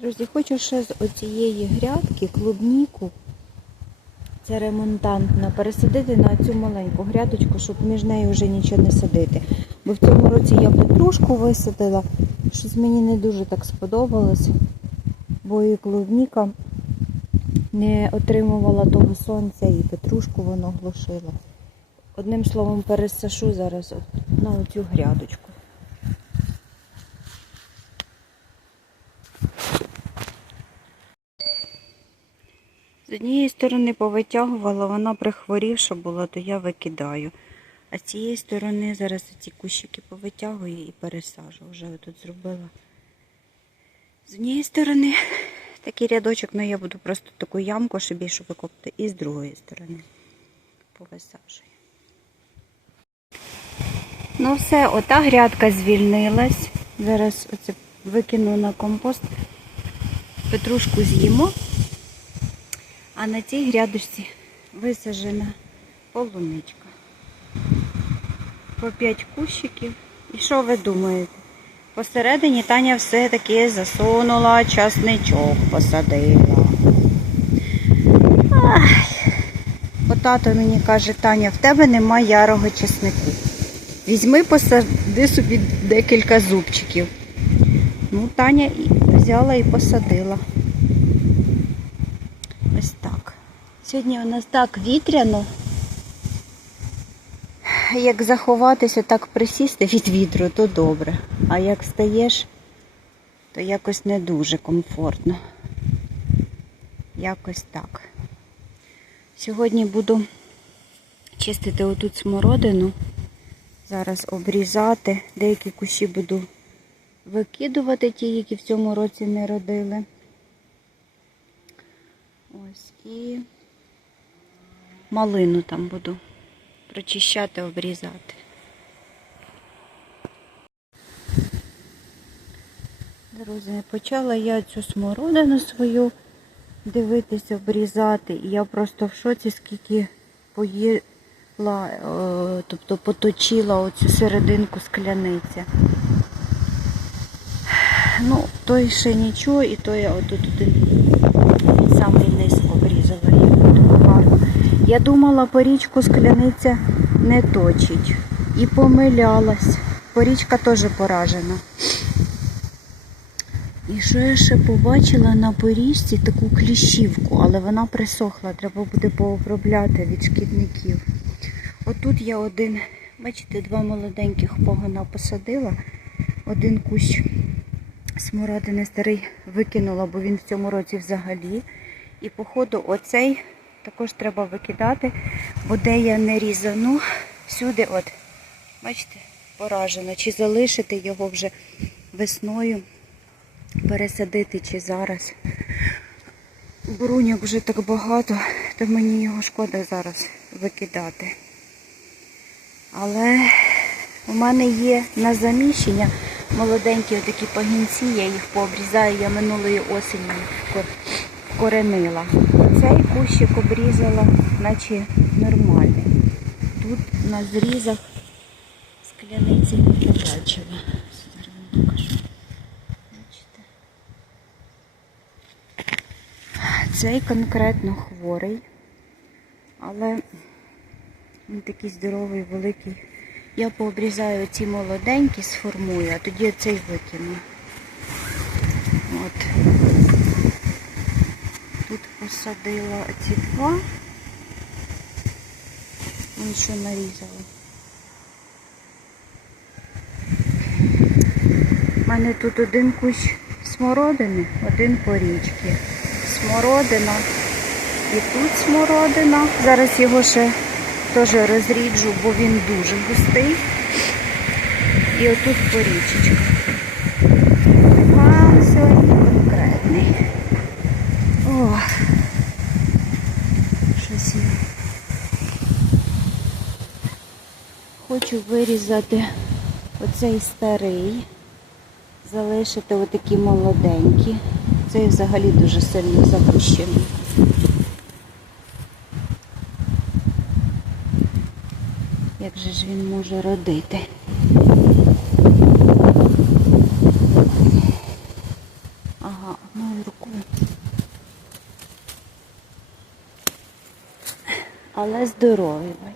Друзі, хочу ще з оцієї грядки клубніку. Це ремонтантна, пересадити на цю маленьку грядочку, щоб між нею вже нічого не садити. Бо в цьому році я петрушку висадила, щось мені не дуже так сподобалось, бо і клубніка не отримувала того сонця, і петрушку воно глушило. Одним словом, пересашу зараз на оцю грядочку. З однієї сторони повитягувала, вона прихворівша була, то я викидаю. А з цієї сторони зараз ці кущики повитягую і пересажу. Вже тут зробила. З однієї сторони такий рядочок, ну я буду просто таку ямку ще більше викопати. І з другої сторони повисаджую. Ну все, ота грядка звільнилась. Зараз оце викину на компост. Петрушку з'їмо. А на цій грядочці висаджена полуничка. По 5 кущиків. І що ви думаєте? Посередині Таня все-таки засунула часничок, посадила. Ай. Бо тато мені каже, Таня, в тебе нема ярого чеснику. Візьми, посади собі декілька зубчиків. Ну, Таня взяла і посадила. Ось так. Сьогодні у нас так вітряно. Як заховатися, так присісти від вітру, то добре. А як встаєш, то якось не дуже комфортно. Якось так. Сьогодні буду чистити отут смородину. Зараз обрізати. Деякі кущі буду викидувати, ті, які в цьому році не родили. Ось і малину там буду прочищати, обрізати. Друзі, почала я цю смородину свою дивитися, обрізати. І я просто в шоці, скільки поїла, е, тобто поточила оцю серединку скляниця. Ну, той ще нічого, і то я отут один самий низ обрізала. як дуже гарно. Я думала, порічку скляниця не точить. І помилялась. Порічка теж поражена. І що я ще побачила на поріжці таку кліщівку, але вона присохла, треба буде пообробляти від шкідників. Отут я один, бачите, два молоденьких погона посадила, один кущ смородини старий викинула, бо він в цьому році взагалі. І, походу, оцей також треба викидати, бо де я не різану, всюди, от, бачите, поражено. Чи залишити його вже весною, пересадити, чи зараз. Буруняк вже так багато, то мені його шкода зараз викидати. Але у мене є на заміщення молоденькі такі пагінці, я їх пообрізаю, я минулої осені їх коренила. Цей кущик обрізала, наче нормальний. Тут на зрізах скляниці не побачила. Цей конкретно хворий, але він такий здоровий, великий. Я пообрізаю ці молоденькі, сформую, а тоді цей викину. От. Посадила ці два. Вон що нарізала. У мене тут один кущ смородини, один порічки. Смородина. І тут смородина. Зараз його ще теж розріджу, бо він дуже густий. І отут порічечка. План сьогодні конкретний. О, хочу вирізати оцей старий, залишити отакі молоденькі. Цей взагалі дуже сильно запущений. Як же ж він може родити? Ага, одною рукою. Але здоровий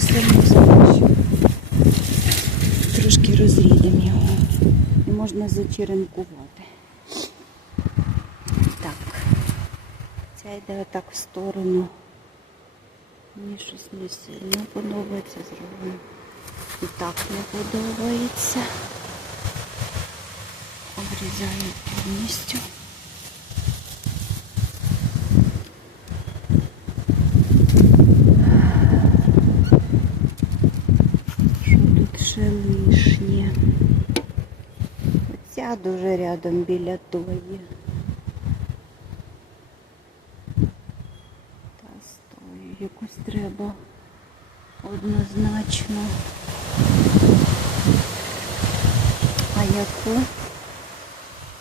сильно залежить. Трошки розрідемо його. І можна зачеренкувати. Так. Ця йде отак в сторону. Мені щось не сильно подобається зроблено. І так не подобається. Обрізаю повністю. Що тут ще лишнє? Оця дуже рядом біля тої. Та з тою якусь треба однозначно. А яку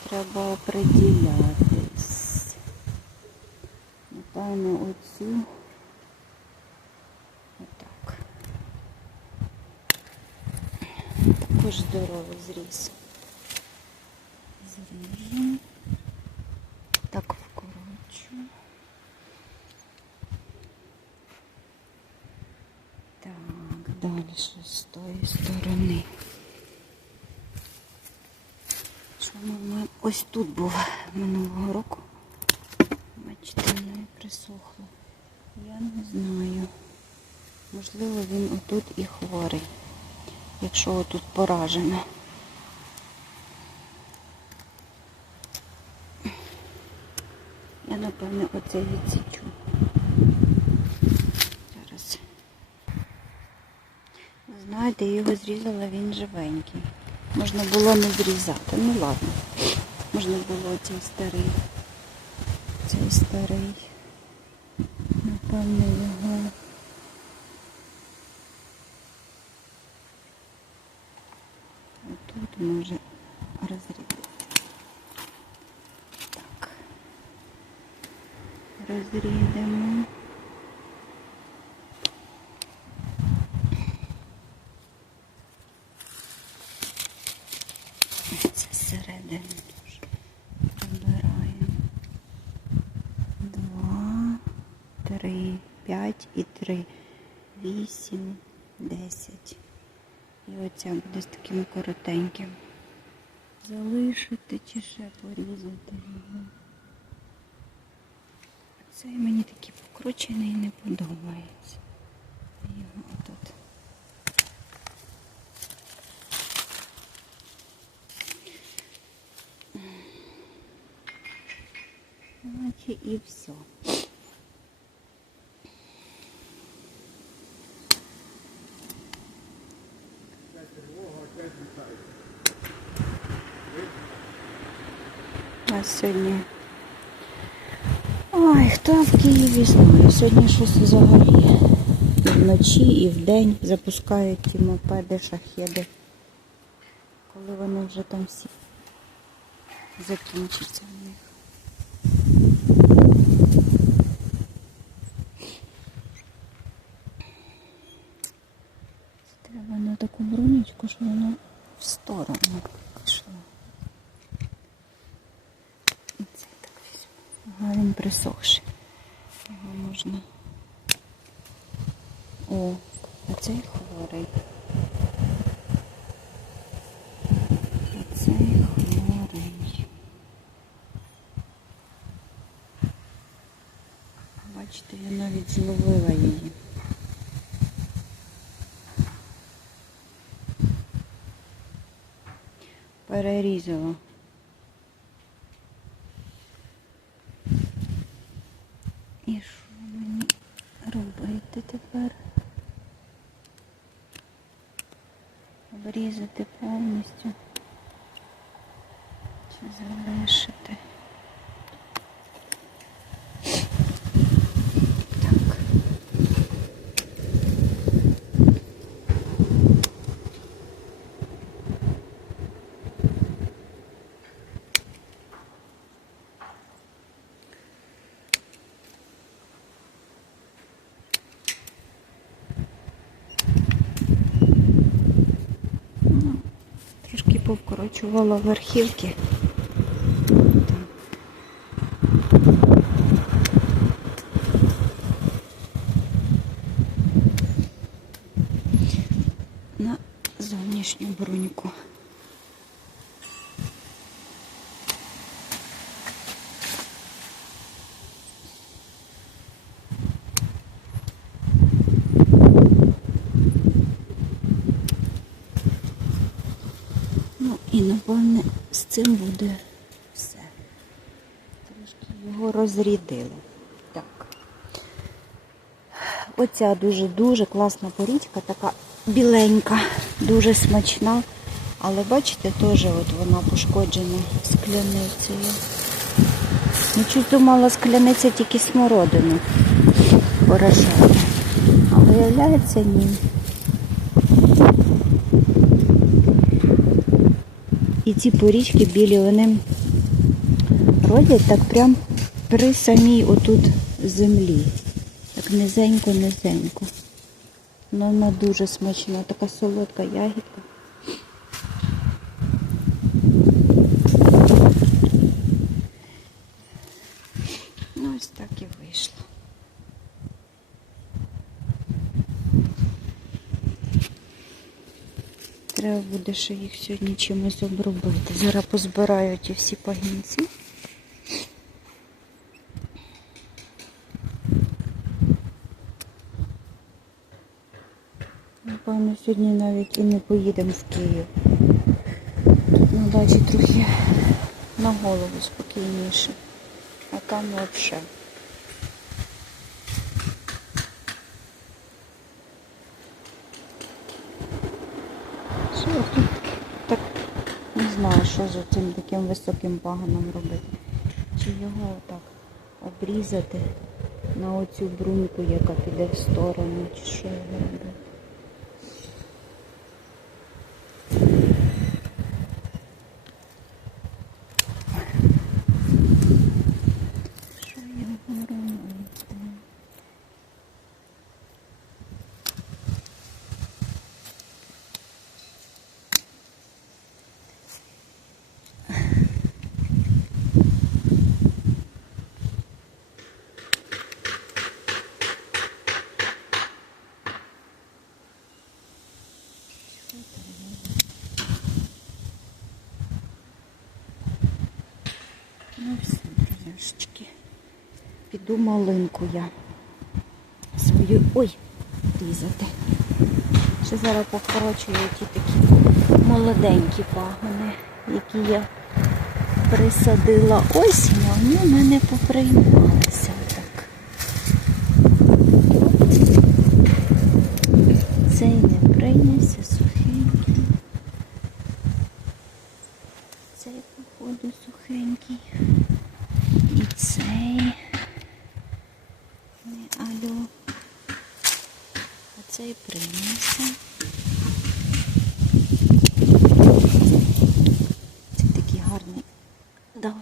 треба оприділятись? Напевно, оцю. Отак. Також здоровий зріз. Зріжу. Так вкорочу. Так, далі з тої сторони. Що ми- ось тут був минулого року. Бачите, воно і присохло. Я не знаю. Можливо, він отут і хворий, якщо отут поражено. Напевне, оце відсічу. Зараз. Знаєте, я його зрізала, він живенький. Можна було не зрізати. Ну ладно. Можна було цей старий. Цей старий. Напевне, його. Отут може розрізати. Так. Розрізаємо. Це дуже прибираємо. Два, три, п'ять і три. Вісім, десять. І оця буде з таким коротеньким. Залишити чи ще порізати його. Цей мені такий покручений не подобається. Його отут. Наче і все. Сьогодні. Ой, хто в Києві знає. Сьогодні щось взагалі. Вночі, і вдень запускають ті мопеди, шахеди. Коли вони вже там всі закінчаться в них. Це Треба на таку бронечку, щоб воно в сторону пішло. І цей так Ага, він присохший. Його можна. О, а цей хворий. А цей хворий. Бачите, я навіть зловила її. Перерізала. І що мені робити тепер? Обрізати повністю чи залишити? Так. Трішки повкорочувала верхівки. на зовнішню бруньку. Ну і напевне з цим буде все. Трошки його розрідили. Так. Оця дуже-дуже класна порічка, така біленька, дуже смачна. Але бачите, теж от вона пошкоджена скляницею. Ну, чуть думала, скляниця тільки смородину поражає. А виявляється, ні. І ці порічки білі, вони родять так прям при самій отут землі. Так низенько-низенько. Ну, вона дуже смачна, така солодка ягідка. Ну, ось так і вийшло. Треба буде ще їх сьогодні чимось обробити. Зараз позбираю ті всі пагінці. Напевно, сьогодні навіть і не поїдемо в Київ. Тут на трохи на голову спокійніше. А там взагалі. Що тут так не знаю, що з цим таким високим паганом робити. Чи його отак обрізати на оцю бруньку, яка піде в сторону, чи що його робити. Що його робити? Ну все, друзяшечки. Піду малинку я свою. Ой, різати. Ще зараз покорочую ті такі молоденькі пагони, які я присадила осінь, а вони в мене поприймалися так. Цей не прийнявся сухенький. Цей, походу, сухенький. І цей. Не алло. А цей прийнявся. Це такий гарний дав.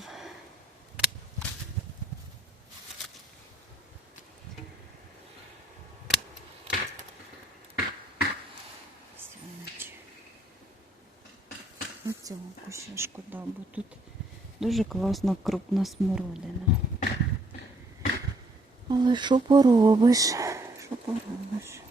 Оцього ще шкода, бо тут дуже класна крупна смородина. Але що поробиш? Що поробиш?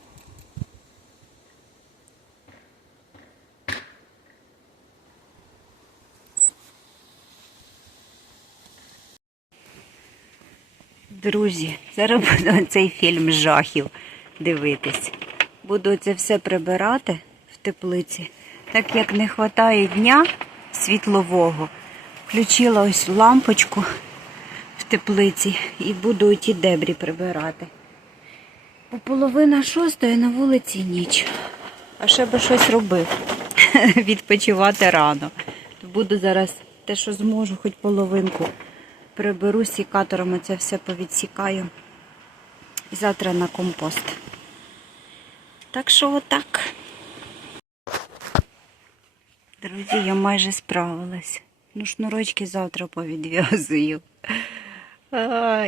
Друзі, зараз буду цей фільм жахів дивитись. Буду це все прибирати в теплиці. Так як не вистачає дня світлового, включила ось лампочку в теплиці і буду ті дебрі прибирати. Бо половина шостої на вулиці ніч. А ще би щось робив. Відпочивати рано. Буду зараз те, що зможу, хоч половинку приберу сікатором, це все повідсікаю. І завтра на компост. Так що отак. Друзі, я майже справилась. Ну, шнурочки завтра повідв'язую.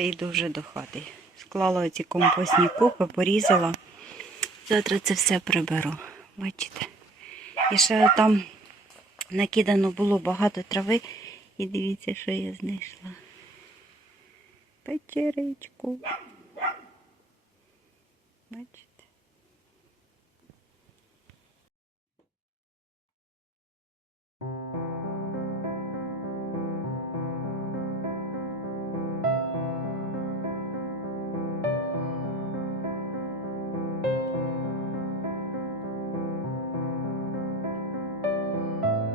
Іду вже до хати. Склала ці компостні купи, порізала. Завтра це все приберу. Бачите? І ще там накидано було багато трави. І дивіться, що я знайшла печеричку. Бачите?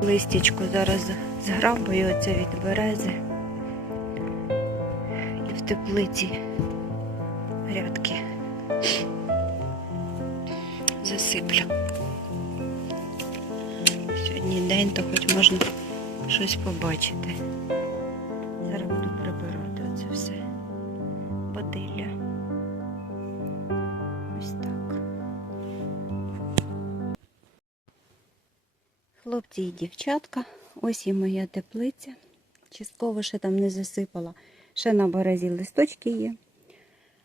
Листічку зараз зграбую оце від берези. Теплиці грядки засиплю. Сьогодні день, то хоч можна щось побачити. Зараз буду прибирати оце все. Бодилля. Ось так. Хлопці і дівчатка, ось і моя теплиця. Частково ще там не засипала. Ще на березі листочки є.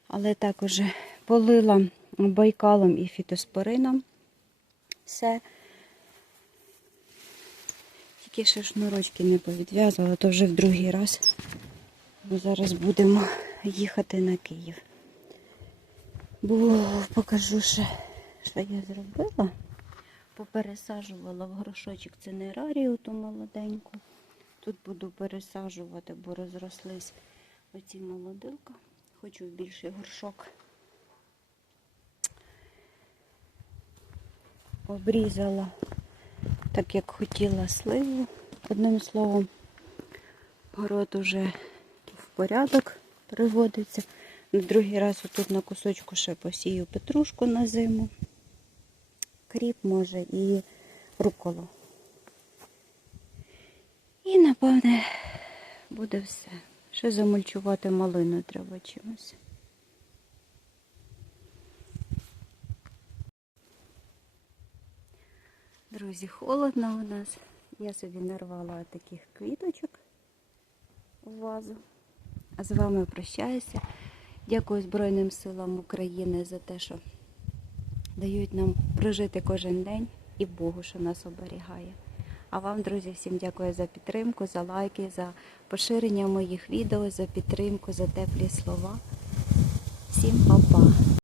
Але також полила байкалом і фітоспорином. Все. Тільки ще шнурочки не повідв'язувала, то вже в другий раз. Бо зараз будемо їхати на Київ. Бо покажу ще, що я зробила. Попересаджувала в горшочок цинерарію ту молоденьку. Тут буду пересаджувати, бо розрослись оці молодилка. Хочу в більший горшок. Обрізала так, як хотіла сливу. Одним словом, город уже в порядок приводиться. На другий раз отут на кусочку ще посію петрушку на зиму кріп може і руколу. І, напевне, буде все. Ще замульчувати малину треба чимось. Друзі, холодно у нас. Я собі нарвала таких квіточок у вазу. А з вами прощаюся. Дякую Збройним силам України за те, що дають нам прожити кожен день і Богу, що нас оберігає. А вам, друзі, всім дякую за підтримку, за лайки, за поширення моїх відео, за підтримку, за теплі слова. Всім па-па!